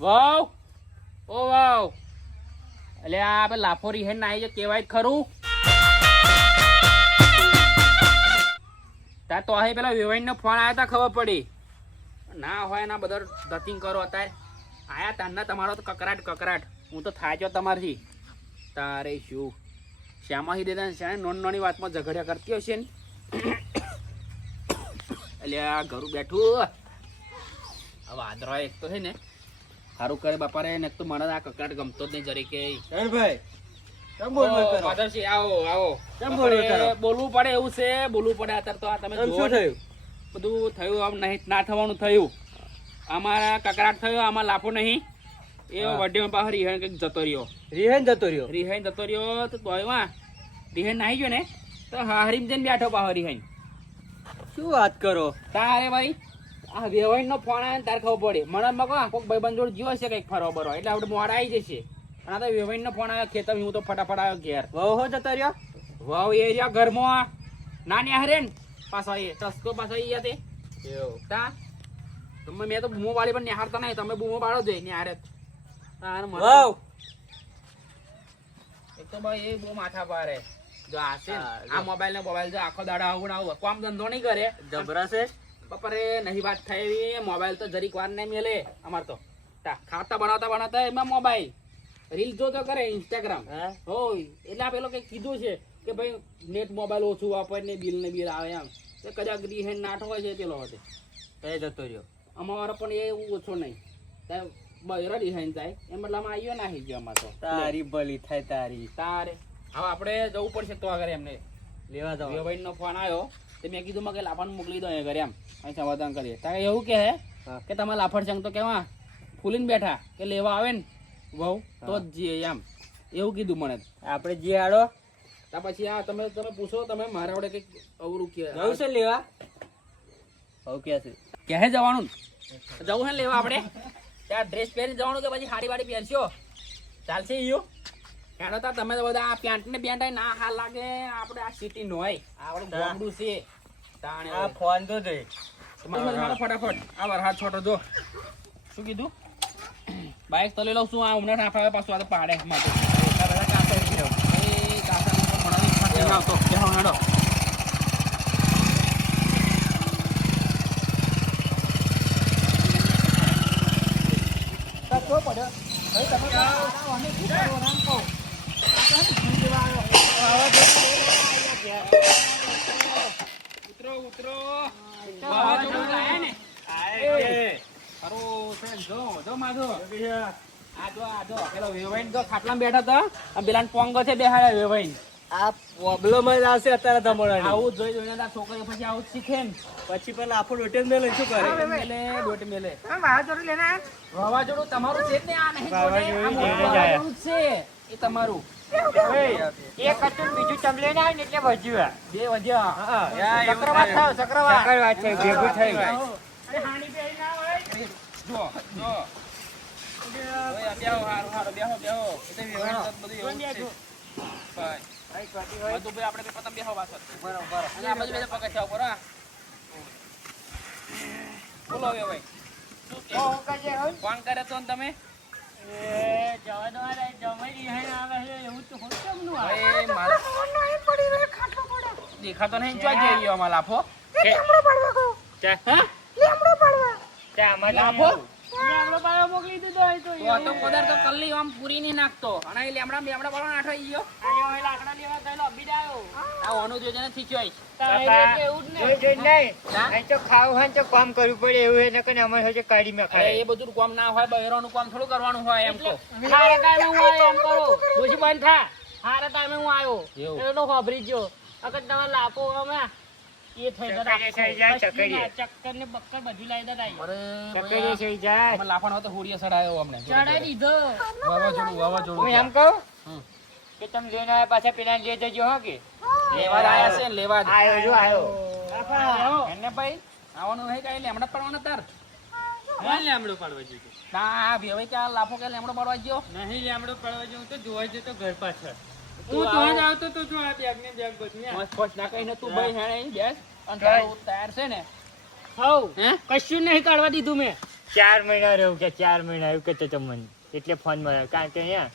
વાવ ઓ વાવ એટલે આ આપણે લાફો રીહેન ના આવી કેવાય ખરું તા તો અહીં પેલા વેવાઈન નો ફોન આવ્યા તા ખબર પડી ના હોય ના બધા ધતિંગ કરો અત્યારે આયા તારના તમારો તો કકરાટ હું તો થાક્યો તમારથી તારે શું શ્યામાહી દેતા શ્યામ નાની વાતમાં ઝઘડ્યા કરતી હશે ને એટલે આ ઘરું બેઠું હવે આદરો એક તો છે ને સારું કરે બાપા રે ને તો મને આ કકરાટ ગમતો જ નહીં જરી કે ભાઈ બોલવું પડે એવું છે બોલવું પડે અત્યારે તો આ તમે બધું થયું આમ નહીં ના થવાનું થયું અમારા કકરાટ થયો આમાં લાફો નહીં એ વડે પાસે રિહાન કઈક જતો રહ્યો રિહાન જતો રહ્યો તો તોયમાં રિહાન નાહી ગયો ને તો હારીમ જઈને બેઠો પાહો રિહાન શું વાત કરો તારે ભાઈ આ વેવાઈ નો ફોન આવે તારે ખબર પડે મને મકો કોઈક ભાઈબંધ જોડે જીવો છે કઈક ફરવા બરો એટલે આપણે મોડા આવી જશે અને આ તો વેવાઈ નો ફોન આવ્યો ખેતર હું તો ફટાફટ આવ્યો ઘેર વહુ જતો રહ્યો વાવ એ રહ્યા ઘરમાં નાની હારે ને પાછા એ ટસકો પાછા ઈ તે તા તમે મેં તો બૂમો વાળી પણ નિહારતા નહીં તમે બૂમો વાળો જોઈ નિહારે વાવ એક તો ભાઈ એ બહુ માથા પારે જો આશે આ મોબાઈલ ને મોબાઈલ જો આખો દાડા આવું આવું કામ ધંધો નહીં કરે જબરાશે બપરે નહીં વાત થઈ મોબાઈલ તો જરીક વાર નહીં મેલે અમાર તો ખાતા બનાવતા એમાં મોબાઈલ રીલ જો તો કરે ઇન્સ્ટાગ્રામ હોય એટલે આ પેલો કઈ કીધું છે કે ભાઈ નેટ મોબાઈલ ઓછું વાપરે ને બિલ આવે એમ તો કદાચ રિહેન્ડ નાઠ હોય છે પેલો હતો એ જતો રહ્યો અમારો પણ એ ઓછો નહીં બહેરા રિહાઈન જાય એમ મતલબ આવ્યો નાહી ગયો અમાર તો તારી ભલી થાય તારી તારે હવે આપણે જવું પડશે તો આગળ એમને લેવા જાવ વેવાઈ નો ફોન આવ્યો તો મેં કીધું કે લાફાને મોકલી દો એ ઘરે એમ અહીં સમાધાન કરીએ તારે એવું કહે કે તમે લાફડ સંગ તો કેવા ફૂલીને બેઠા કે લેવા આવે ને વહુ તો જ જઈએ એમ એવું કીધું મને આપણે જે આડો ત્યાર પછી આ તમે પૂછો તમે મારા વડે કઈક અવરું કે જવું છે લેવા હવ કે કહે જવાનું જવું છે લેવા આપણે ત્યાં ડ્રેસ પહેરી જવાનું કે પછી સાડી વાડી પહેરશો ચાલશે ઈયો કાઢો તા તમે તો બધા આ પેન્ટ ને બેન્ટ ના હાલ લાગે આપણે આ સિટી નો હોય આપણું ગામડું છે તાણે આ ફોન તો દે ફટાફટ આ વરહાદ છોટો જો શું કીધું બાઈક તો લઈ લઉં શું આ ઉમરા આપણે પાછું આ તો પાડે માટે બધા કાકા ઉભી રહો એ કાકા નો ભણાવી આવતો બેહો હેડો પડ્યો ભાઈ તમે ઉતરો ખાટલા બેઠા હતા પેલા પોંગો છે બેહાડ્યા વેવાઈ આ પ્રોબ્લેમ જ આવશે અત્યારે તમારે આવું જોઈ જોઈને છોકરીઓ પછી આવું શીખે ને પછી પેલા આપણું રોટેન મેલે શું કરે મેલે વાવાઝોડું તમારું છે જ ને આ નહીં વાવાઝોડું છે એ તમારું એક હતું બીજું ચમલે ના આવે ને એટલે વધ્યું બે વધ્યા ચક્રવાત થયો ચક્રવાત છે ભેગું થઈ હાણી બે ના હોય જો બેહો હારો બેહો એટલે વ્યવહાર બધું એવું છે ભાઈ બધું ભાઈ આપણે પતંગ બેહો પાછળ બરાબર અને આ બાજુ બે પગ છે ઉપર બોલો હવે ભાઈ ફોન કરે તો તમે જવા દો જમાઈ રિહાઈ આવે છે એવું તો હોત કેમનું આવે દેખાતો નહીં જોઈ જઈએ અમાર લાફો લાફો મોકલી દીધો તો કોદાર તો કલ્લી આમ પૂરી નહીં નાખતો અને એ લેમડા પાડવા નાઠો ગયો લાકડા લેવા ગયેલો અભિડાયો આ ઓનું જોજે નથી ચોઈસ કામ કરવું પડે એવું એને કને અમારે હજુ કાઢી મેં એ બધું કામ ના હોય બહેરોનું કામ થોડું કરવાનું હોય એમ તો હારા ટાઈમે હું આવ્યો એમ કરો દોશી બંધ થા હારા ટાઈમે હું આવ્યો એટલો ખબરી ગયો અગર તમે લાખો અમે એ થઈ ગયા ચક્કર ને બક્કર બધું લાવી દેતા અરે લાફાનો તો હોડીએ સડાયો અમને ચડાઈ દીધો વાવાઝોડું એમ કહું કે તમે લઈને આવ્યા પાછા પેલા લઈ જજો હો કે લેવા આયા છે લેવા આવ્યો એને ભાઈ આવવાનું હે કઈ લેમડા પડવાના તાર લેમડો પાડવા જઈએ ના ભેવાઈ કે લાફો કે લેમડો પડવા ગયો નહીં લેમડો પાડવા જવું તો જોવા જતો ઘર પાછળ હું તો જ આવતો તો જો આ બેગ ને બેગ બચમ્યા મસ્ત ફોટ ના કઈને તું ભાઈ હેણે બેસ અને તારું તૈયાર છે ને હઉ કશું નહીં કાઢવા દીધું મેં 4 મહિના રહ્યું કે 4 મહિના એવું કહેતો તમને એટલે ફોન માર્યો કારણ કે અહીંયા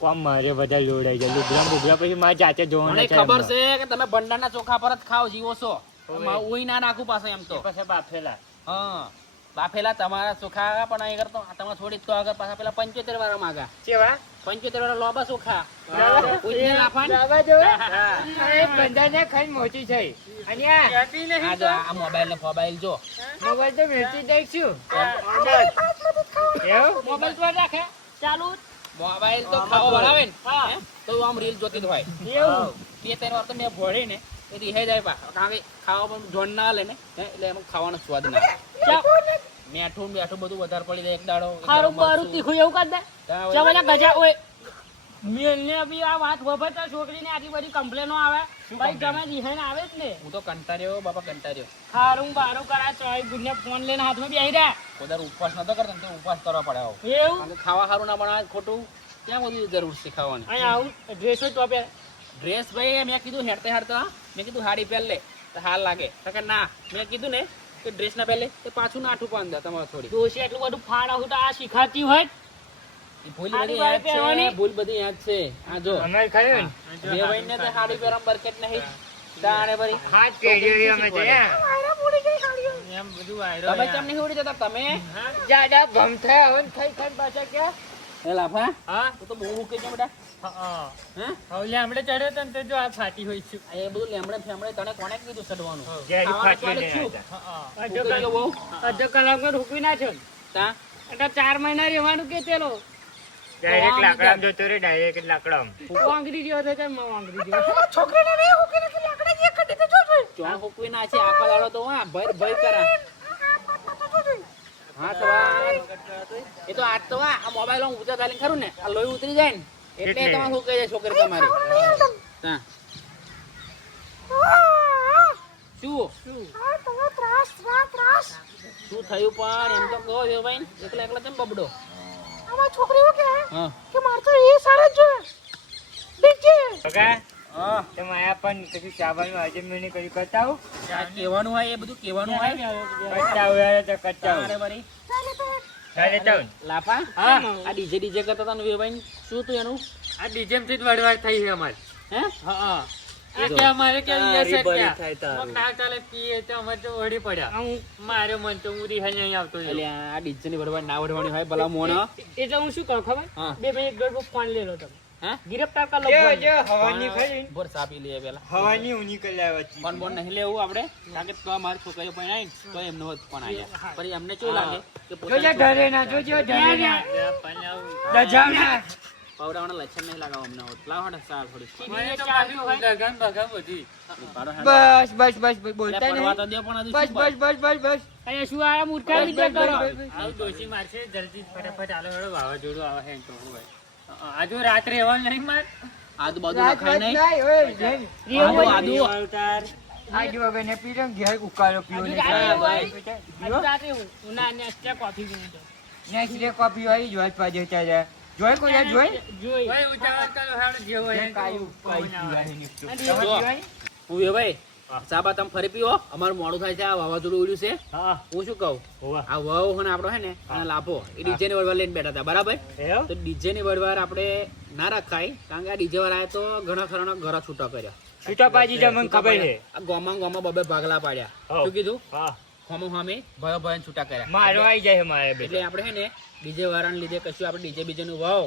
કોમ મારે બધા લોડ આવી જાય લુગડા બુગડા પછી મારે જાતે જોવાનું મને ખબર છે કે તમે ભંડારના ચોખા પર જ ખાવ જીવો છો ઓય ના નાખું પાસે એમ તો પછી બાફેલા હા બાફેલા તમારા ચોખા પણ અહીં કરતો તમે થોડી તો આગળ પાછા પેલા 75 વાળા માંગા કેવા 75 વાળા લોબા ચોખા બંધાને ખાઈ મોટી થઈ અને આ જો આ મોબાઈલ ને ફોબાઈલ જો મોબાઈલ તો વેચી દઈશું એવું મોબાઈલ પર રાખે ચાલુ મોબાઈલ તો ખાવા બનાવે ને તો આમ રીલ જોતી જ હોય એવું 2-3 વાર તો મેં ભોળી ને એ રીહે જાય પા કારણ કે ખાવા પણ જોન ના લે ને એટલે એમાં ખાવાનો સ્વાદ ના આવે મીઠું બધું વધારે પડી જાય એક દાડો ખારું બારું તીખું એવું કર દે ચાવલા ગજા ઓય મેલને બી આ વાત વભતા છોકરીને આટલી બધી કમ્પ્લેનો આવે ભાઈ ગમે દિહાઈને આવે જ ને હું તો કંટાળ્યો બાપા કંટાળ્યો ખારું બારું કરા ચોઈ ગુને ફોન લઈને હાથમાં બેહી રહ્યા કોદાર ઉપવાસ નતો કરતો તો ઉપવાસ કરવા પડે આવો એવું કારણ કે ખાવા સારું ના બનાવે ખોટું ક્યાં બધી જરૂર છે ખાવાની અહીં આવું ડ્રેસો તો પહેર ડ્રેસ ભાઈ મેં કીધું હેડતા મેં કીધું હાડી પહેર લે તો હાલ લાગે તો કે ના મેં કીધું ને કે ડ્રેસ ના પહેલે તે પાછું નાઠું પણ અંદર તમારે થોડી દોશી એટલું બધું ફાડ આવું તો આ શીખાતી હોય એ ભૂલ બધી યાદ છે ભૂલ બધી યાદ છે આ જો અમે ખાયું બે ભાઈને તો હાડી પહેરમ બરકત નહીં તાણે ભરી હાથ કેડી અમે છે એમ બધું તમે કેમ નહીં ઉડી જતા તમે જાડા ભમ થયા હવે ખાઈ ખાઈ પાછા ક્યાં એ લાફા હા તું તો બહુ મૂકે છે બેટા હા હે હવે લેમડે ચડ્યો તો ને તો જો આ ફાટી હોય છે એ બધું લેમડે ફેમડે તને કોણે કીધું ચડવાનું જેરી ફાટી ખાવાનું ને મૂકી ગયો બહુ અડધો કલાકમાં રોકવી નાખ્યો તા એટલે 4 મહિના રહેવાનું કે તેલો ડાયરેક્ટ લાકડામ જતો રે ડાયરેક્ટ લાકડામ વાંગરી જેવો થાય માં વાંગરી જેવો છોકરીને નહીં હોકે કે લાકડા જે કડી તો જોજો ચોણ હુકવી ના છે આખો દાડો તો હા ભય કરા હા તો એ તો આજ તો આ મોબાઈલ હું ઊંચા ચાલીને ખરું ને આ લોહી ઉતરી જાય ને એટલે તમે શું કહે છે છોકરી તમારી હા શું થયું પણ એમ તો કહો છો ભાઈ એકલા એકલા કેમ બબડો છોકરીઓ કે હા કે માર તો એ સારા જ જોઈએ દેખજે બગા હા તમે આયા પણ કશું ચાવાનું આજે મેં કર્યું કરતા હો કહેવાનું હોય એ બધું કહેવાનું હોય કરતા હોય તો કરતા અરે બરી ચાલે તાઉન લાફા હા આ ડીજે કરતા હતા ને ભાઈ શું તું એનું આ ડીજેમ થી જ વડવાડ થઈ છે અમાર હે હા એટલે અમારે કે હા, યસ રીબરી કે થાય તારું. મગ ના ચાલે પીએ તો અમે તો વળી પડ્યા હું મારે મન તો હું રિહાઈ નહીં આવતો એટલે આ ડીજે ની ભરવા ના ભરવાની હોય ભલા મોણ એટલે હું શું કરું ખબર હા. 2 મિનિટ દોઢ ફોન લઈ લો તમે હા ગિરફ્તાર કર લો જો ફોન. જો હવાની ખરી બોર સાપી લઈએ પેલા હવાની ઉની કલ્યા વચ્ચે પણ બોન નહીં લેવું આપણે કારણ કે તો મારી છોકરીઓ પણ આવી તો એમનો હોત પણ આવ્યા પણ એમને શું લાગે કે જોજે પોતાની ઘરે ના જોજો ઘરે ના દજાવ ના પવડાવાના લક્ષણ નહીં લગાવો અમને હોત લાવો ને સાર થોડી મને તો બાજુ હોય. લગન બગા બધી પાડો હેડ. બસ બસ બસ એટલે બોલતા પડવા નહીં તો દે પણ હજુ બસ શું બસ બસ બસ બસ અહીંયા શું આ મૂર્ખા બસ, વિચાર બસ, કરો બસ, બસ. આવું ડોશી મારશે જલ્દી ફટાફટ આલો હેડો વાવાઝોડું આવે હે તો હોય આજુ રાત રહેવાનું નહીં માર આજુબાજુ રાત નખાય રાત નહીં નહીં ઓય જૈન. આદુ અવતાર આજુ હવે ને પીરો ઘેર ઉકાળો પીવો ને આજુ રાતે હોય. પીવો. આજુ રાતે ઉનાળાની extra કોફી પીવું છે. નેક્સ્ટ ડે કોફી હોય જોઈ પાજે ચાલે જોઈ કોઈ યાર જોઈ જોઈ. કાયું કાઈ પીવાની નીકળું. અને તમે જો. પીવાની? હું એ ભાઈ સાબા તમે ફરી પીવો અમારું મોડું થાય છે આ વાવાઝોડું ઉડ્યું છે હા હું શું કહું હોવા આ વાવ અને આપણો હે ને અને લાભો એ ડીજે ની વડવાર લઈને બેઠા હતા બરાબર એવો તો ડીજે ની વડવાર આપણે ના રખાય કારણ કે આ ડીજે વાળાએ તો ઘણા ખરાનો ઘર છૂટા કર્યા છૂટા પાજી જા મને ખબર છે આ ગોમાં બબે ભાગલા પાડ્યા હઉ. શું કીધું હા હોમો હોમે ભયો ભયો છૂટા કર્યા મારો આવી જાય છે મારે એટલે બેટા આપણે હે ને ડીજે વાળાને લીધે કશું આપણે ડીજે બીજે નું વાવ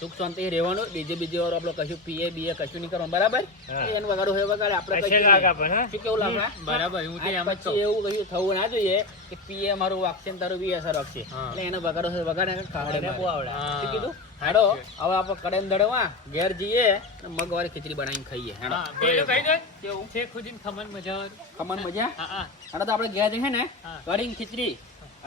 સુખ શાંતિ રહેવાનું ડીજે બીજે વાળો આપણો કશું પીએ બીએ કશું નહીં કરવાનું બરાબર હા. એનું વગાડો હોય વગાડે આપણે કશે કશું લાગા નહીં. પણ હા શું કેવું લાગે બરાબર હું તો એમ જ પછી કહું. એવું કશું થવું ના જોઈએ કે પીએ મારું વાગશે ને તારું બી અસર વાગશે હા. એટલે એને વગાડો હોય વગાડે ને ખાવડે એને મારે. બહુ આવડે. શું કીધું હાડો હવે આપણે કડેમ દડવા ઘેર જઈએ ને મગવાળી ખીચડી બનાવીને ખાઈએ હેડો. હા, પેલું કહી દો. કેવું છે ખુદીને ખમણ મજા આવે. ખમણ મજા હા, હા. હાડો તો આપણે ઘેર જઈએ ને હા. કઢી ખીચડી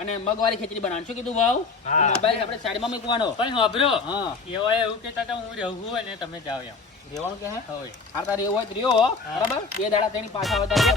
અને મગવાળી ખીચડી બનાવવાનું શું કીધું ભાવ હા. મોબાઈલ આપણે સાઈડમાં મૂકવાનો પણ હોભળો, હા એવા એવું કહેતા હતા હું રહું અને તમે જાઓ એમ. રેવાનું કે હે હવે હાર તાર એવું હોય તો રહ્યો બરાબર 2 દાડા તેની પાછા વધારે